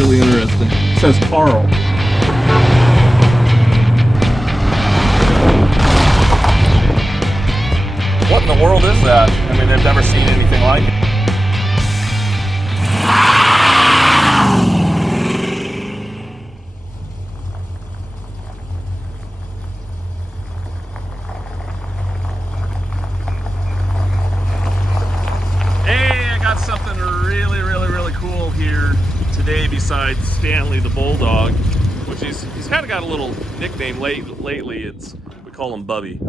really interesting. It says Carl. What in the world is that? I mean, they've never seen anything like it. Hey, I got something really cool here today besides Stanley the Bulldog, which he's kind of got a little nickname lately. We call him Bubby.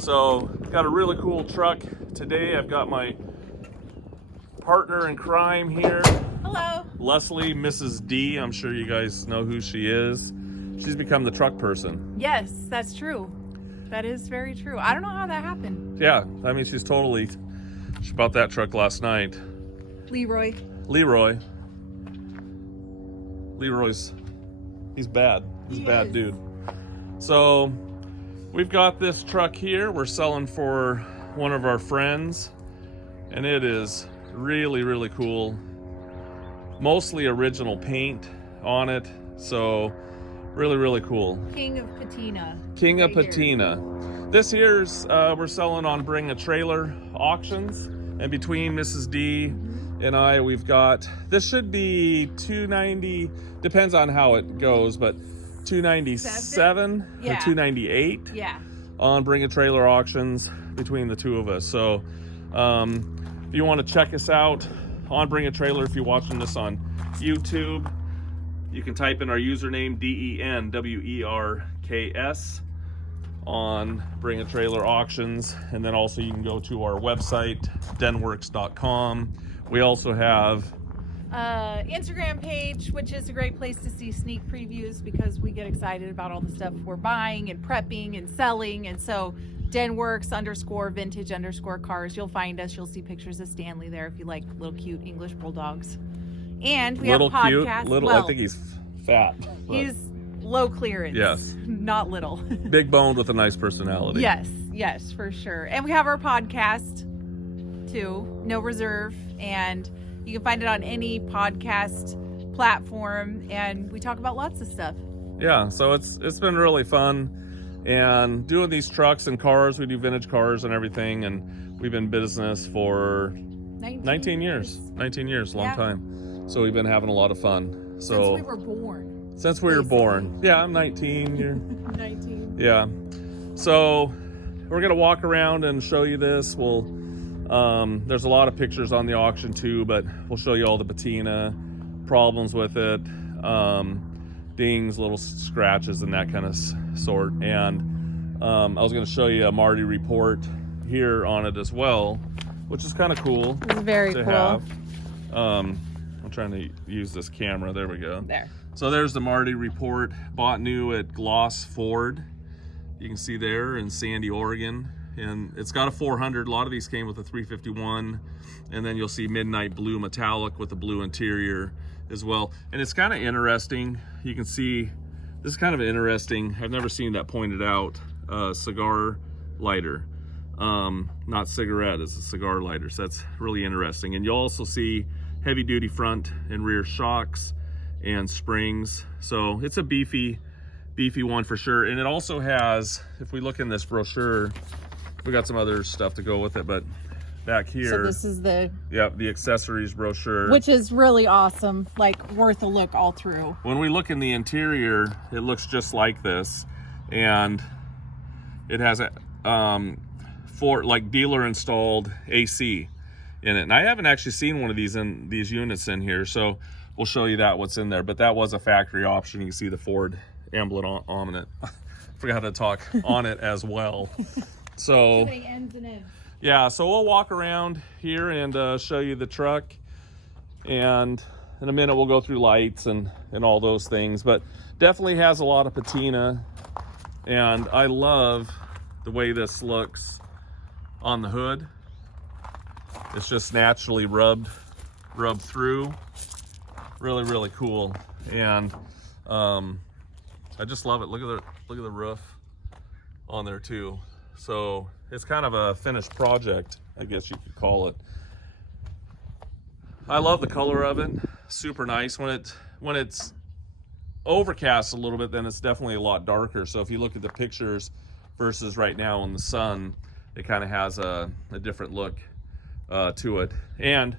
So, got a really cool truck today. I've got my partner in crime here. Hello. Leslie, Mrs. D. I'm sure you guys know who she is. She's become the truck person. Yes, that's true. That is very true. I don't know how that happened. Yeah, I mean, she bought that truck last night. Leroy's, he's bad. He's a bad dude. So, we've got this truck here we're selling for one of our friends, and it is really cool. Mostly original paint on it, so really cool. King of Patina. King of Patina. This year's we're selling on Bring a Trailer auctions, and between Mrs. D and I, we've got, this should be $290, depends on how it goes, but $297 or $298 on Bring a Trailer auctions between the two of us. So if you want to check us out on Bring a Trailer, if you're watching this on YouTube, you can type in our username DENWERKS on Bring a Trailer auctions, and then also you can go to our website denwerks.com. We also have Instagram page, which is a great place to see sneak previews because we get excited about all the stuff we're buying and prepping and selling. And so Denwerks_vintage_cars, you'll find us. You'll see pictures of Stanley there if you like little cute English bulldogs. And we have a podcast. I think he's fat. He's low clearance. Yes. Not little. Big boned with a nice personality. Yes, for sure. And we have our podcast too, No Reserve, and you can find it on any podcast platform, and we talk about lots of stuff. Yeah, so it's been really fun, and doing these trucks and cars. We do vintage cars and everything, and we've been in business for 19 years. 19 years, long time. So we've been having a lot of fun. So since we were born. Yeah, I'm 19. You're 19. Yeah. So we're gonna walk around and show you this. There's a lot of pictures on the auction too, but we'll show you all the patina, problems with it, dings, little scratches, and that kind of sort. And I was going to show you a Marty report here on it as well, which is kind of cool. It's very cool. Have. I'm trying to use this camera. There we go. There. So there's the Marty report, bought new at Gloss Ford. You can see there in Sandy, Oregon. And it's got a 400. A lot of these came with a 351, and then you'll see midnight blue metallic with a blue interior as well. And it's kind of interesting. You can see this is kind of interesting. I've never seen that pointed out. Cigar lighter, not cigarette. It's a cigar lighter. So that's really interesting. And you'll also see heavy duty front and rear shocks and springs. So it's a beefy one for sure. And it also has, if we look in this brochure, we got some other stuff to go with it, but back here. So this is the accessories brochure, which is really awesome, like worth a look all through. When we look in the interior, it looks just like this, and it has a dealer installed AC in it. And I haven't actually seen one of these units in here, so we'll show you what's in there. But that was a factory option. You can see the Ford emblem on it. Forgot how to talk on it as well. So yeah, so we'll walk around here and show you the truck, and in a minute we'll go through lights and all those things. But definitely has a lot of patina, and I love the way this looks on the hood. It's just naturally rubbed through. Really cool. And I just love it. Look at the roof on there too. So it's kind of a finished project, I guess you could call it. I love the color of it. super nice. When it's overcast a little bit, then it's definitely a lot darker. So if you look at the pictures versus right now in the sun, it kind of has a different look to it. And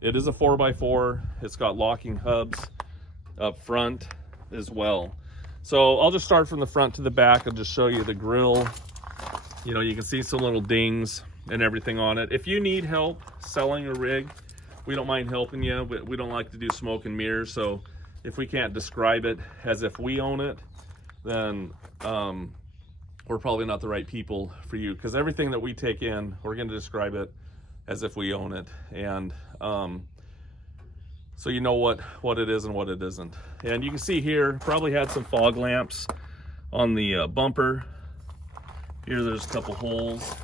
it is a 4x4. It's got locking hubs up front as well. So I'll just start from the front to the back. I'll just show you the grill. You know, you can see some little dings and everything on it. If you need help selling a rig, we don't mind helping you, but we don't like to do smoke and mirrors. So if we can't describe it as if we own it, then we're probably not the right people for you, because everything that we take in, we're going to describe it as if we own it. And so you know what it is and what it isn't. And you can see here, probably had some fog lamps on the bumper. Here there's a couple holes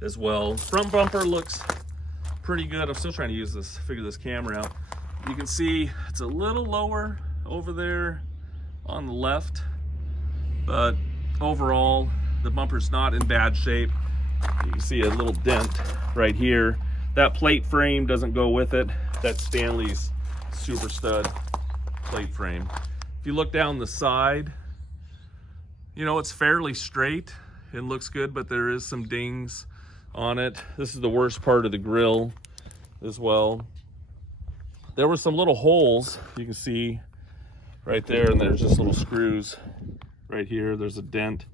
as well. Front bumper looks pretty good. I'm still trying to figure this camera out. You can see it's a little lower over there on the left, but overall the bumper's not in bad shape. You can see a little dent right here. That plate frame doesn't go with it. That's Stanley's Super Stud plate frame. If you look down the side, you know, it's fairly straight. It looks good, but there is some dings on it. This is the worst part of the grill as well. There were some little holes you can see right there, and there's just little screws right here. There's a dent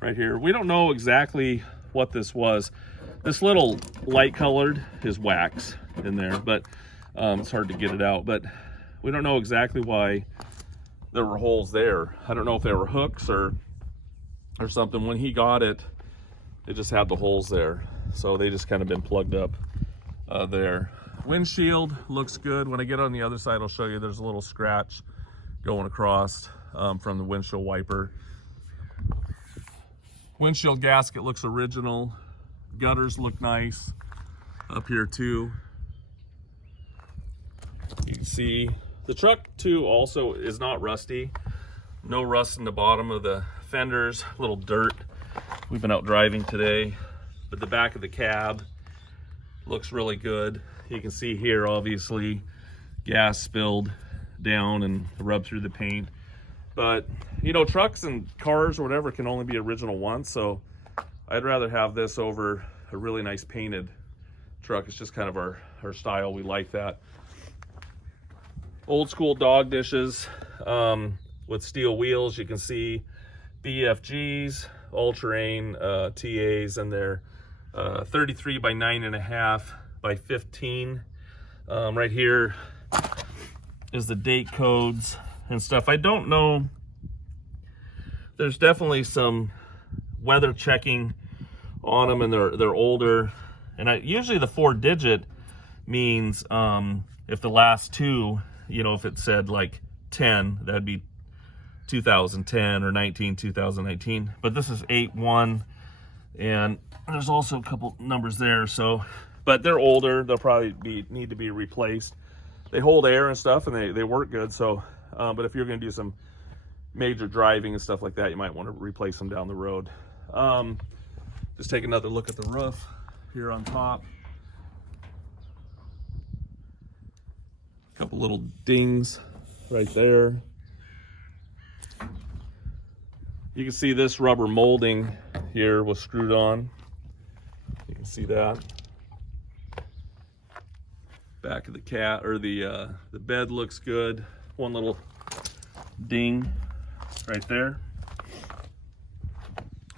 right here. We don't know exactly what this was. This little light colored is wax in there, but it's hard to get it out. But we don't know exactly why there were holes there. I don't know if they were hooks or something. When he got it, it just had the holes there. So they just kind of been plugged up there. Windshield looks good. When I get on the other side, I'll show you there's a little scratch going across from the windshield wiper. Windshield gasket looks original. Gutters look nice up here too. You can see the truck too also is not rusty. No rust in the bottom of the fenders, a little dirt. We've been out driving today, but the back of the cab looks really good. You can see here, obviously, gas spilled down and rubbed through the paint. But, you know, trucks and cars or whatever can only be original once, so I'd rather have this over a really nice painted truck. It's just kind of our style. We like that. Old school dog dishes with steel wheels. You can see BFGs, all-terrain TAs, and they're 33 by 9.5 by 15. Right here is the date codes and stuff. I don't know. There's definitely some weather checking on them, and they're older. And usually the 4-digit means if the last two, you know, if it said like 10, that'd be 2010 or 2019. But this is 81, and there's also a couple numbers there. So, but they're older. They'll probably need to be replaced. They hold air and stuff, and they work good. So, but if you're going to do some major driving and stuff like that, you might want to replace them down the road. Just take another look at the roof here on top. A couple little dings right there. You can see this rubber molding here was screwed on. You can see that. Back of the the bed looks good. One little ding right there.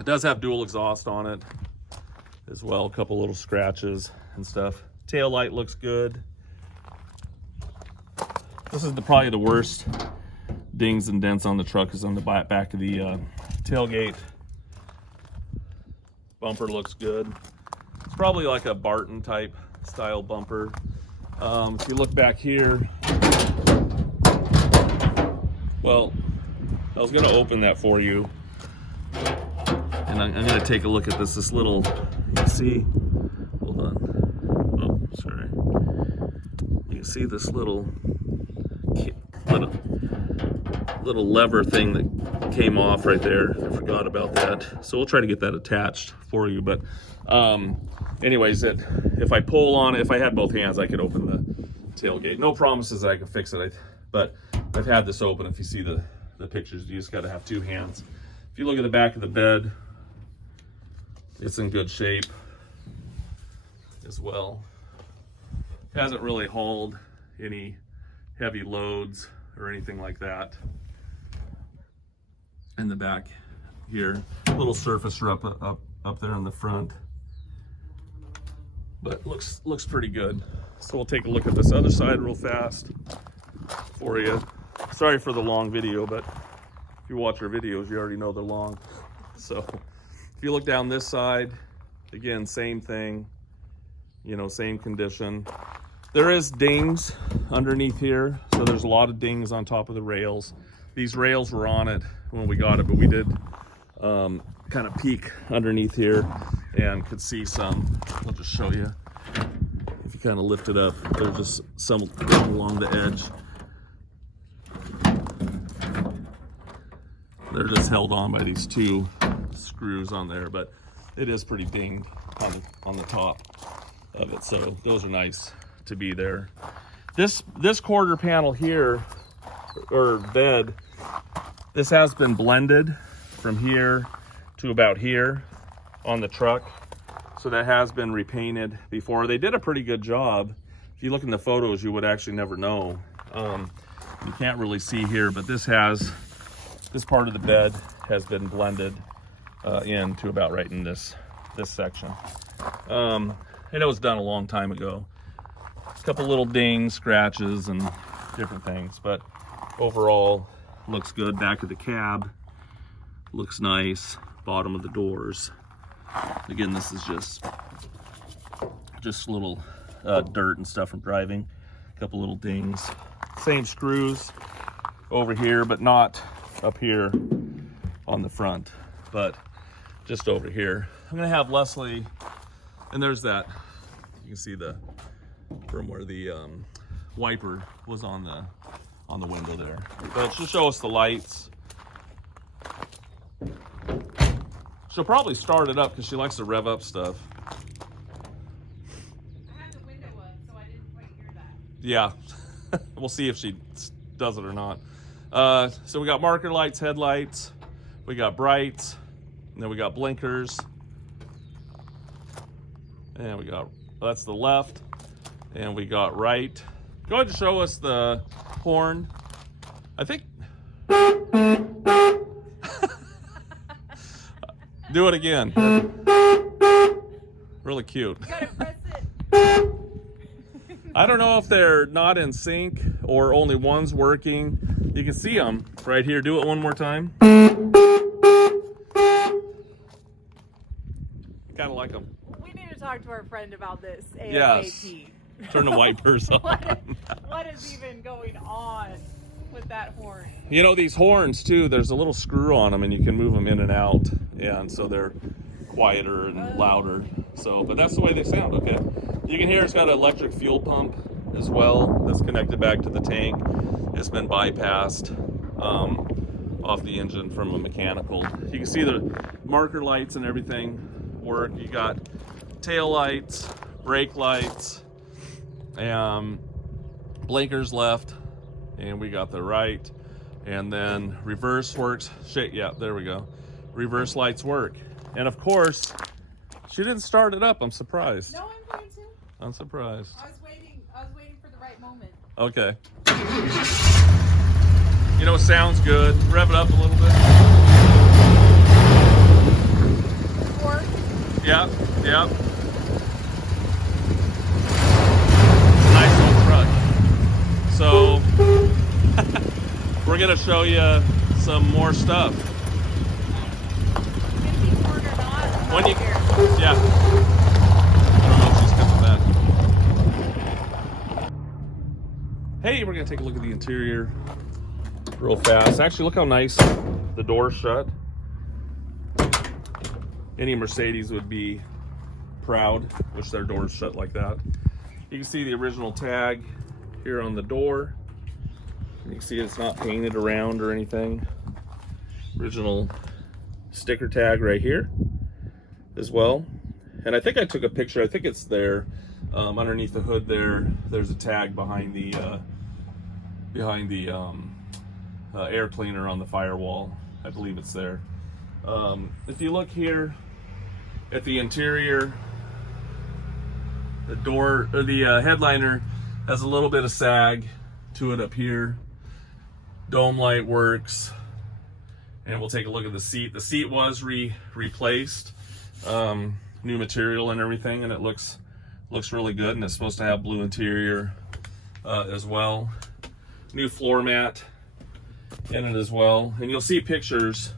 It does have dual exhaust on it as well. A couple little scratches and stuff. Tail light looks good. This is probably the worst dings and dents on the truck, is on the back of the tailgate. Bumper looks good. It's probably like a Barton type style bumper. If you look back here, well, I was going to open that for you, and I'm going to take a look at this little, you can see, hold on, oh, sorry, you can see this little lever thing that came off right there. I forgot about that, so we'll try to get that attached for you. But anyways, if I pull on it, if I had both hands, I could open tailgate. No promises that I can fix it, but I've had this open. If you see the pictures, you just got to have 2 hands. If you look at the back of the bed, it's in good shape as well. Hasn't really hauled any heavy loads or anything like that. In the back here, little surfacer up there in the front, but looks pretty good. So we'll take a look at this other side real fast for you. Sorry for the long video, but if you watch our videos, you already know they're long. So if you look down this side, again, same thing, you know, same condition. There is dings underneath here, so there's a lot of dings on top of the rails. These rails were on it when we got it, but we did kind of peek underneath here and could see some. I'll just show you. If you kind of lift it up, there's just some along the edge. They're just held on by these 2 screws on there, but it is pretty dinged on the top of it, so those are nice to be there. This quarter panel here, or bed, this has been blended from here to about here on the truck, so that has been repainted before. They did a pretty good job. If you look in the photos, you would actually never know. You can't really see here, but this part of the bed has been blended into about right in this section. And it was done a long time ago. A couple little dings, scratches, and different things, but overall looks good. Back of the cab looks nice. Bottom of the doors, again, this is just little dirt and stuff from driving. A couple little dings. Same screws over here, but not up here on the front, but just over here. I'm gonna have Leslie, and there's that, you can see the from where the wiper was on the window there. But she'll show us the lights. She'll probably start it up because she likes to rev up stuff. I had the window up, so I didn't quite hear that. Yeah, we'll see if she does it or not. So we got marker lights, headlights, we got brights, and then we got blinkers. And we got, that's the left, and we got right. Go ahead and show us the horn. I think. Do it again. Really cute. You gotta press it. I don't know if they're not in sync or only one's working. You can see them right here. Do it one more time. Kind of like them. We need to talk to our friend about this ASAP. Yes. Turn the wipers on. What is even going on with that horn? You know, these horns too, there's a little screw on them and you can move them in and out, and so they're quieter and louder. So, but that's the way they sound. Okay, you can hear it's got an electric fuel pump as well that's connected back to the tank. It's been bypassed off the engine from a mechanical. You can see the marker lights and everything work. You got tail lights, brake lights, blinkers left, and we got the right, and then reverse works. Yeah, there we go. Reverse lights work, and of course, she didn't start it up. I'm surprised. No, I'm going to. I'm surprised. I was waiting for the right moment. Okay. You know, it sounds good. Rev it up a little bit. Or Yeah, yeah. Nice old truck. So we're gonna show you some more stuff. When you, yeah. I don't know if she's coming back. Hey, we're gonna take a look at the interior real fast. Actually, look how nice the door's shut. Any Mercedes would be proud, wish their doors shut like that. You can see the original tag here on the door. You can see it's not painted around or anything. Original sticker tag right here as well. And I think I took a picture, I think it's there. Underneath the hood there's a tag behind the air cleaner on the firewall. I believe it's there. If you look here at the interior, the door or the headliner has a little bit of sag to it up here. Dome light works, and we'll take a look at the seat. The seat was replaced, new material and everything, and it looks really good, and it's supposed to have blue interior as well. New floor mat in it as well, and you'll see pictures.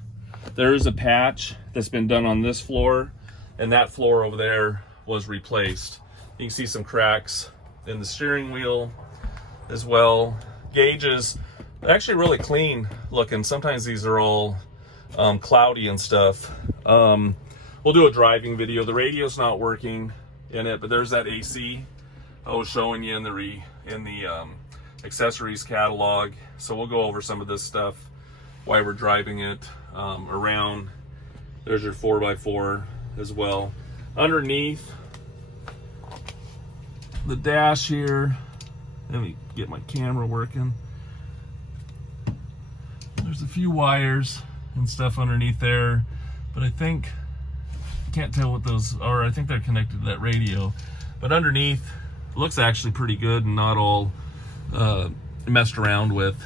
There is a patch that's been done on this floor, and that floor over there was replaced. You can see some cracks in the steering wheel as well. Gauges, they're actually really clean looking. Sometimes these are all cloudy and stuff. We'll do a driving video. The radio's not working in it, but there's that AC I was showing you in the accessories catalog. So we'll go over some of this stuff while we're driving it around. There's your 4x4 as well. Underneath the dash here, let me get my camera working. There's a few wires and stuff underneath there, but I can't tell what those are. I think they're connected to that radio. But underneath, it looks actually pretty good and not all messed around with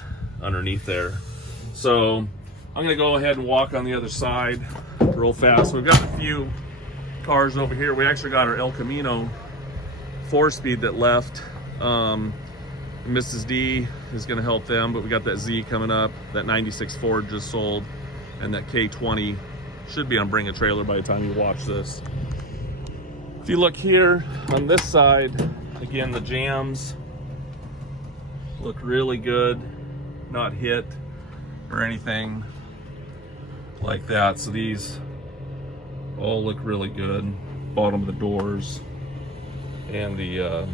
underneath there. So I'm gonna go ahead and walk on the other side real fast. We've got a few cars over here. We actually got our El Camino 4-speed that left. Mrs. D is gonna help them, but we got that Z coming up. That 96 Ford just sold, and that K20 should be on Bring a Trailer by the time you watch this. If you look here on this side, again, the jams look really good, not hit or anything like that. So these all look really good. Bottom of the doors and the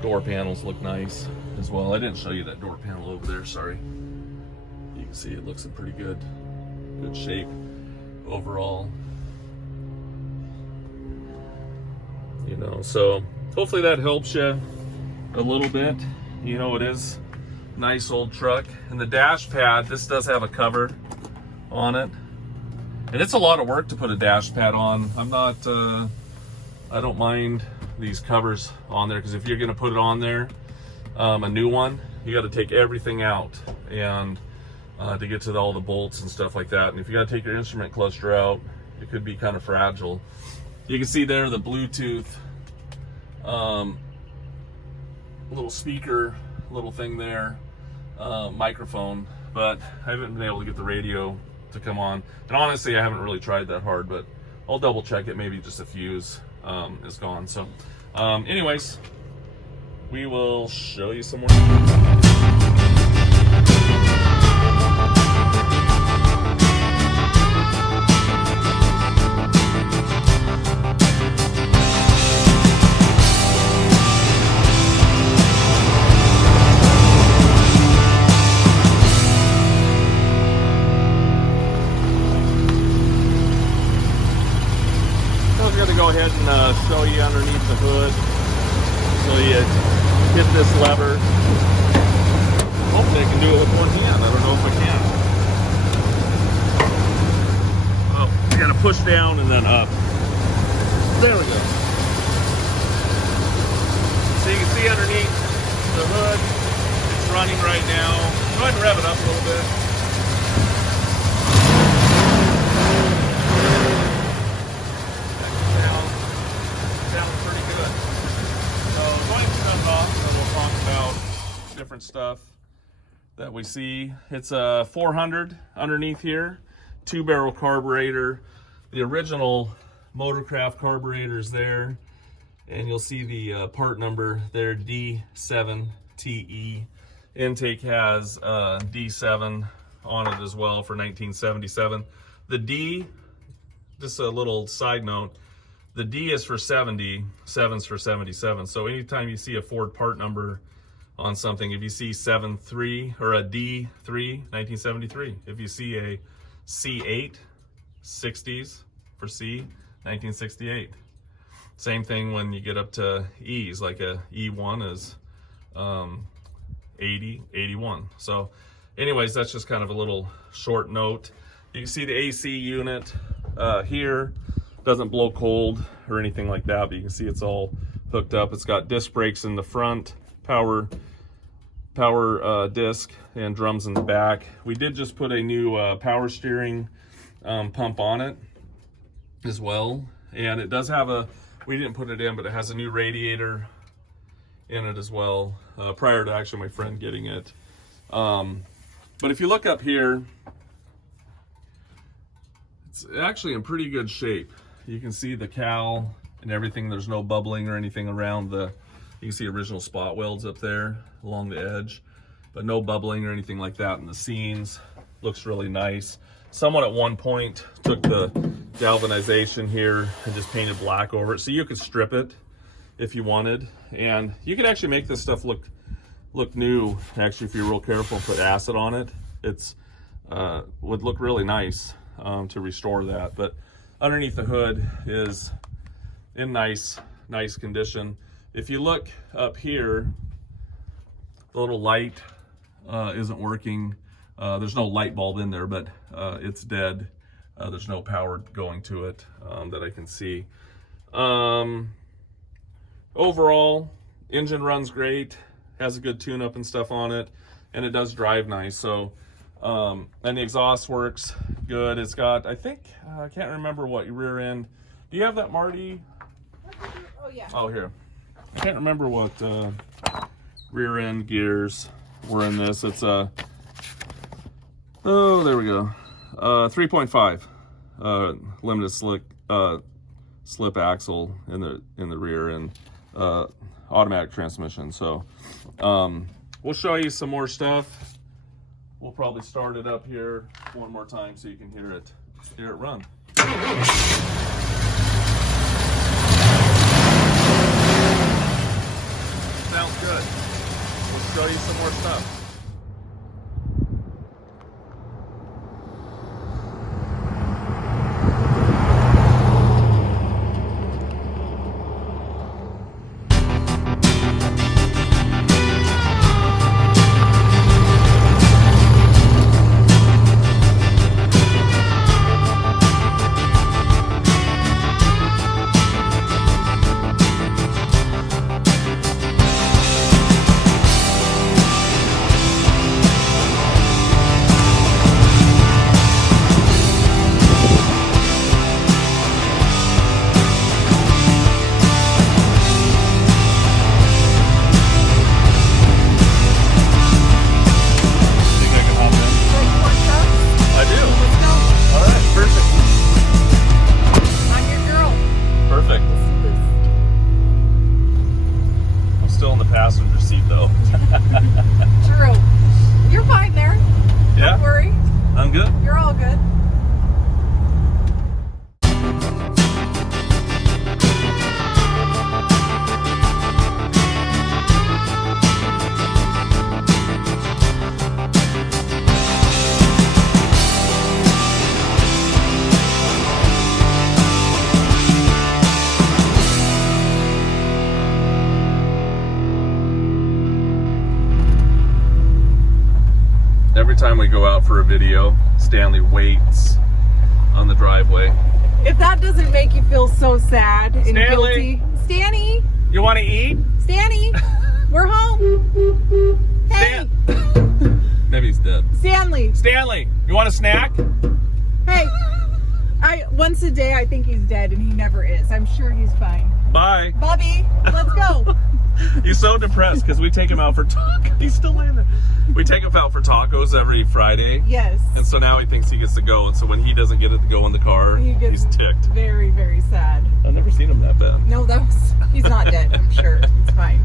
door panels look nice as well. I didn't show you that door panel over there, sorry. You can see it looks in pretty good shape overall. You know, so hopefully that helps you a little bit. You know, it is a nice old truck. And the dash pad, this does have a cover on it. And it's a lot of work to put a dash pad on. I don't mind these covers on there, because if you're gonna put it on there, a new one, you got to take everything out and to get to all the bolts and stuff like that. And if you got to take your instrument cluster out, it could be kind of fragile. You can see there the Bluetooth little speaker, little thing there, microphone, but I haven't been able to get the radio to come on. And honestly, I haven't really tried that hard, but I'll double check it. Maybe just a fuse is gone. So anyways, we will show you some more. Go ahead and show you underneath the hood. So you hit this lever. Hopefully I can do it with one hand. I don't know if I can. Oh, you gotta push down and then up. There we go. So you can see underneath the hood, it's running right now. Go ahead and rev it up a little bit. Different stuff that we see. It's a 400 underneath here, 2-barrel carburetor. The original Motorcraft carburetor is there, and you'll see the part number there, D7TE. Intake has D7 on it as well for 1977. The D, just a little side note, the D is for 70, 7's for 77. So anytime you see a Ford part number on something, if you see 7.3 or a D3, 1973. If you see a C8, 60s for C, 1968. Same thing when you get up to E's, like a E1 is 80, 81. So anyways, that's just kind of a little short note. You can see the AC unit here. Doesn't blow cold or anything like that, but you can see it's all hooked up. It's got disc brakes in the front, power disc, and drums in the back. We did just put a new power steering pump on it as well, and it does have a, we didn't put it in, but it has a new radiator in it as well, prior to actually my friend getting it. But if you look up here, it's actually in pretty good shape. You can see the cowl and everything. There's no bubbling or anything around the, you can see original spot welds up there along the edge, but no bubbling or anything like that. And the seams looks really nice. Someone at one point took the galvanization here and just painted black over it, so you could strip it if you wanted, and you could actually make this stuff look new. Actually, if you're real careful and put acid on it, it's would look really nice to restore that. But underneath the hood is in nice condition. If you look up here, the little light isn't working. There's no light bulb in there, but it's dead. There's no power going to it that I can see. Overall, engine runs great, has a good tune-up and stuff on it, and it does drive nice. So, and the exhaust works good. It's got, I think, I can't remember what rear end. Do you have that, Marty? Oh, yeah. Oh, here. I can't remember what rear end gears were in this. It's a, oh, there we go. 3.5 limited slip axle in the rear, and automatic transmission. So we'll show you some more stuff. We'll probably start it up here one more time so you can hear it run. Sounds good. We'll show you some more stuff. Passenger seat though. True. You're fine there. Yeah? Don't worry. I'm good. You're all good. Every time we go out for a video, Stanley waits on the driveway. If that doesn't make you feel so sad and Stanley. guilty. Stanny! You want to eat? Stanny! We're home! Hey! Maybe he's dead. Stanley! Stanley, you want a snack? Hey! Once a day I think he's dead, and he never is. I'm sure he's fine. Bye. Bobby, let's go! He's so depressed because we take him out for tacos. He's still laying there. We take him out for tacos every Friday. Yes. And so now he thinks he gets to go. And so when he doesn't get it to go in the car, he's ticked. Very, very sad. I've never seen him that bad. No, he's not dead, I'm sure. It's fine.